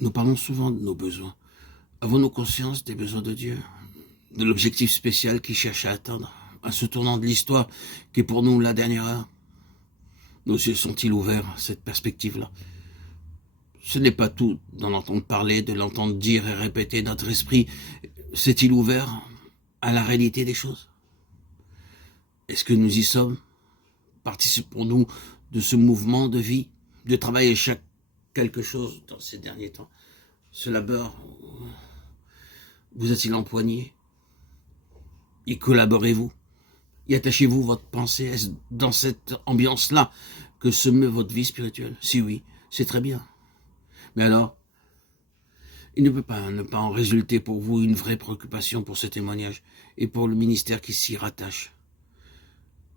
Nous parlons souvent de nos besoins. Avons-nous conscience des besoins de Dieu, de l'objectif spécial qu'il cherche à atteindre, à ce tournant de l'histoire qui est pour nous la dernière heure? Nos yeux sont-ils ouverts à cette perspective-là? Ce n'est pas tout d'en entendre parler, de l'entendre dire et répéter. Notre esprit s'est-il ouvert à la réalité des choses? Est-ce que nous y sommes? Participons-nous de ce mouvement de vie, de travailler chaque quelque chose dans ces derniers temps? Ce labeur vous a-t-il empoigné? Y collaborez-vous? Y attachez-vous votre pensée? Est-ce dans cette ambiance-là que se meut votre vie spirituelle? Si oui, c'est très bien. Mais alors, il ne peut pas ne pas en résulter pour vous une vraie préoccupation pour ce témoignage et pour le ministère qui s'y rattache.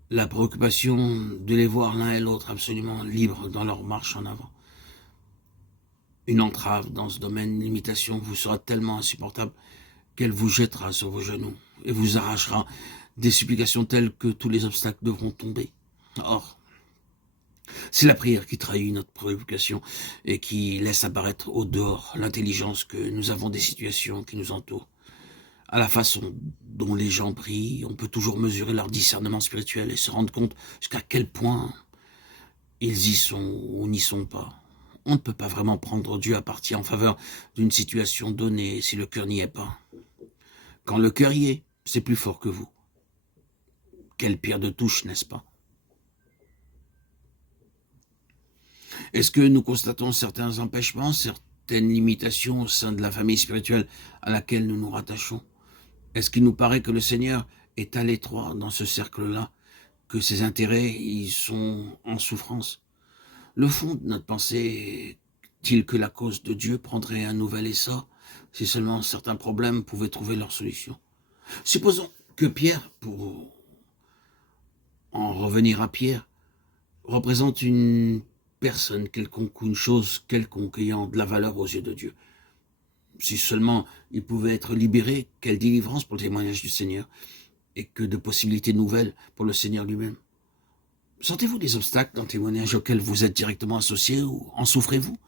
La préoccupation de les voir l'un et l'autre absolument libres dans leur marche en avant. Une entrave dans ce domaine, une limitation vous sera tellement insupportable qu'elle vous jettera sur vos genoux et vous arrachera des supplications telles que tous les obstacles devront tomber. Or, c'est la prière qui trahit notre préoccupation et qui laisse apparaître au dehors l'intelligence que nous avons des situations qui nous entourent. À la façon dont les gens prient, on peut toujours mesurer leur discernement spirituel et se rendre compte jusqu'à quel point ils y sont ou n'y sont pas. On ne peut pas vraiment prendre Dieu à partie en faveur d'une situation donnée si le cœur n'y est pas. Quand le cœur y est, c'est plus fort que vous. Quelle pierre de touche, n'est-ce pas? Est-ce que nous constatons certains empêchements, certaines limitations au sein de la famille spirituelle à laquelle nous nous rattachons? Est-ce qu'il nous paraît que le Seigneur est à l'étroit dans ce cercle-là, que ses intérêts y sont en souffrance? Le fond de notre pensée est-il que la cause de Dieu prendrait un nouvel essor si seulement certains problèmes pouvaient trouver leur solution? Supposons que Pierre, pour en revenir à Pierre, représente une personne quelconque ou une chose quelconque ayant de la valeur aux yeux de Dieu. Si seulement il pouvait être libéré, quelle délivrance pour le témoignage du Seigneur, et que de possibilités nouvelles pour le Seigneur lui-même. Sentez-vous des obstacles dans le témoignage auquel vous êtes directement associé ou en souffrez-vous?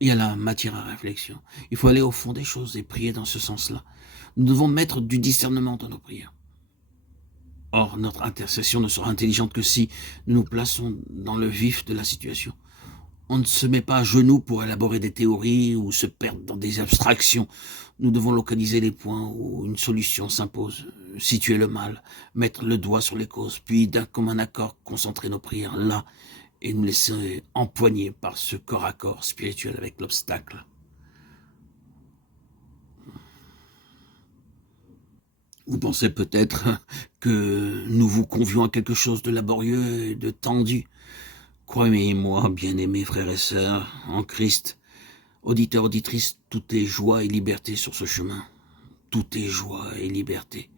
Il y a la matière à réflexion. Il faut aller au fond des choses et prier dans ce sens-là. Nous devons mettre du discernement dans nos prières. Or, notre intercession ne sera intelligente que si nous nous plaçons dans le vif de la situation. On ne se met pas à genoux pour élaborer des théories ou se perdre dans des abstractions. Nous devons localiser les points où une solution s'impose, situer le mal, mettre le doigt sur les causes, puis d'un commun accord concentrer nos prières là et nous laisser empoigner par ce corps à corps spirituel avec l'obstacle. Vous pensez peut-être que nous vous convions à quelque chose de laborieux et de tendu. Croyez-moi, bien-aimés frères et sœurs, en Christ, auditeurs, auditrices, tout est joie et liberté sur ce chemin. Tout est joie et liberté.